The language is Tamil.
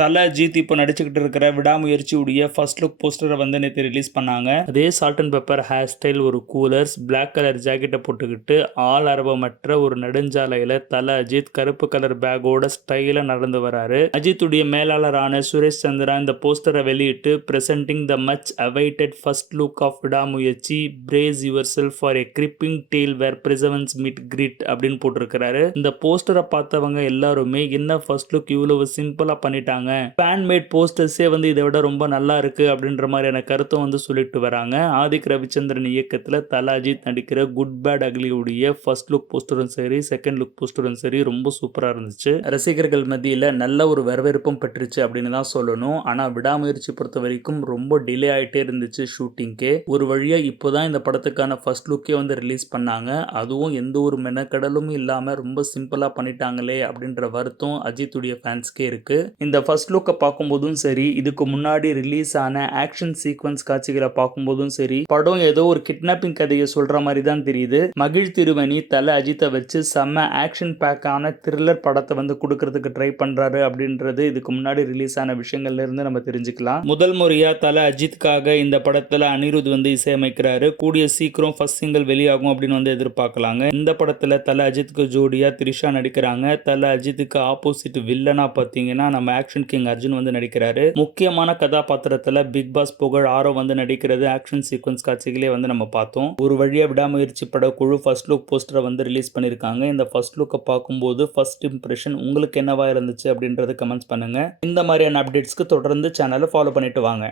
தல அஜித் இப்போ நடிச்சுக்கிட்டு இருக்கிற விடாமுயற்சி உடைய ஃபர்ஸ்ட் லுக் போஸ்டரை வந்து நேற்று ரிலீஸ் பண்ணாங்க. அதே salt and pepper hair style, ஒரு கூலர்ஸ், பிளாக் கலர் ஜாக்கெட்டை போட்டுக்கிட்டு ஆள் அரவமற்ற ஒரு நெடுஞ்சாலையில தல அஜித் கருப்பு கலர் பேக்கோட ஸ்டைல நடந்து வராரு. அஜித்துடைய மேலாளரான சுரேஷ் சந்திரா இந்த போஸ்டரை வெளியிட்டு presenting the much awaited first look of Vidaamuyarchi, brace yourself for a gripping tale where persistence meet grit அப்படின்னு போட்டிருக்கிறாரு. இந்த போஸ்டரை பார்த்தவங்க எல்லாருமே என்ன ஃபர்ஸ்ட் லுக் இவ்வளவு சிம்பிளா பண்ணிட்டாங்க, ஃபேன் மேட் போஸ்டர்ஸே வந்து இதை விட ரொம்ப நல்லா இருக்கு அப்படின்ற மாதிரியான கருத்தும் வந்து சொல்லிட்டு வராங்க. ஆதிக் ரவிச்சந்திரன் இயக்கத்தில் தல அஜித் நடிக்கிற குட் பேட் அக்லி உடைய ஃபர்ஸ்ட் லுக் போஸ்டரும் சரி, செகண்ட் லுக் போஸ்டரும் சரி ரொம்ப சூப்பராக இருந்துச்சு. ரசிகர்கள் மத்தியில் நல்ல ஒரு வரவேற்பும் பெற்றுச்சு அப்படின்னு தான் சொல்லணும். ஆனால் விடாமுயற்சி பொறுத்த வரைக்கும் ரொம்ப டிலே ஆகிட்டே இருந்துச்சு ஷூட்டிங்கே. ஒரு வழியாக இப்போதான் இந்த படத்துக்கான ஃபர்ஸ்ட் லுக்கே வந்து ரிலீஸ் பண்ணாங்க. அதுவும் எந்த ஒரு மெனக்கடலும் இல்லாமல் ரொம்ப சிம்பிளாக பண்ணிட்டாங்களே அப்படின்ற வருத்தம் அஜித்துடைய ஃபேன்ஸ்க்கே இருக்கு. இந்த ஃபர்ஸ்ட் லுக்கை பார்க்கும்போதும் சரி, இதுக்கு முன்னாடி ரிலீஸ் ஆன ஆக்ஷன் சீக்வன்ஸ் காட்சிகளை பார்க்கும்போதும் சரி, படம் ஏதோ ஒரு கிட்னாப்பிங் கதையை சொல்ற மாதிரி தான் தெரியுது. மகிழ் திருவனி தல அஜித்தை வச்சு செம்ம ஆக்ஷன் பேக்கான த்ரில்லர் படத்தை வந்து கொடுக்கறதுக்கு ட்ரை பண்றாரு அப்படின்றது இதுக்கு முன்னாடி ரிலீஸ் ஆன விஷயங்கள்ல இருந்து நம்ம தெரிஞ்சுக்கலாம். முதல் முறையா தல அஜித்காக இந்த படத்துல அனிருத் வந்து இசையமைக்கிறாரு. கூடிய சீக்கிரம் ஃபர்ஸ்ட் சிங்கிள் வெளியாகும் அப்படின்னு வந்து எதிர்பார்க்கலாங்க. இந்த படத்துல தல அஜித்துக்கு ஜோடியா த்ரிஷா நடிக்கிறாங்க. தல அஜித்துக்கு ஆப்போசிட் வில்லனா பார்த்தீங்கன்னா நம்ம ஆக்ஷன் கிங் அர்ஜுன் வந்து நடிக்கிறாரு. முக்கியமான கதாபாத்திரத்துல பிக் பாஸ் புகழ் ஆரோ வந்து நடிக்கிறது ஆக்ஷன் சீக்வன்ஸ் காட்சிகளே வந்து நம்ம பார்த்தோம். ஒரு வழியா விடாமுயற்சி படக்குழு ஃபர்ஸ்ட் லுக் போஸ்டரை வந்து ரிலீஸ் பண்ணிருக்காங்க. இந்த ஃபர்ஸ்ட் லுக்கை பார்க்கும்போது ஃபர்ஸ்ட் இம்ப்ரெஷன் உங்களுக்கு என்னவா இருந்துச்சு அப்படின்றது கமெண்ட்ஸ் பண்ணுங்க. இந்த மாதிரியான அப்டேட்ஸ்க்கு தொடர்ந்து சேனலை ஃபாலோ பண்ணிட்டு வாங்க.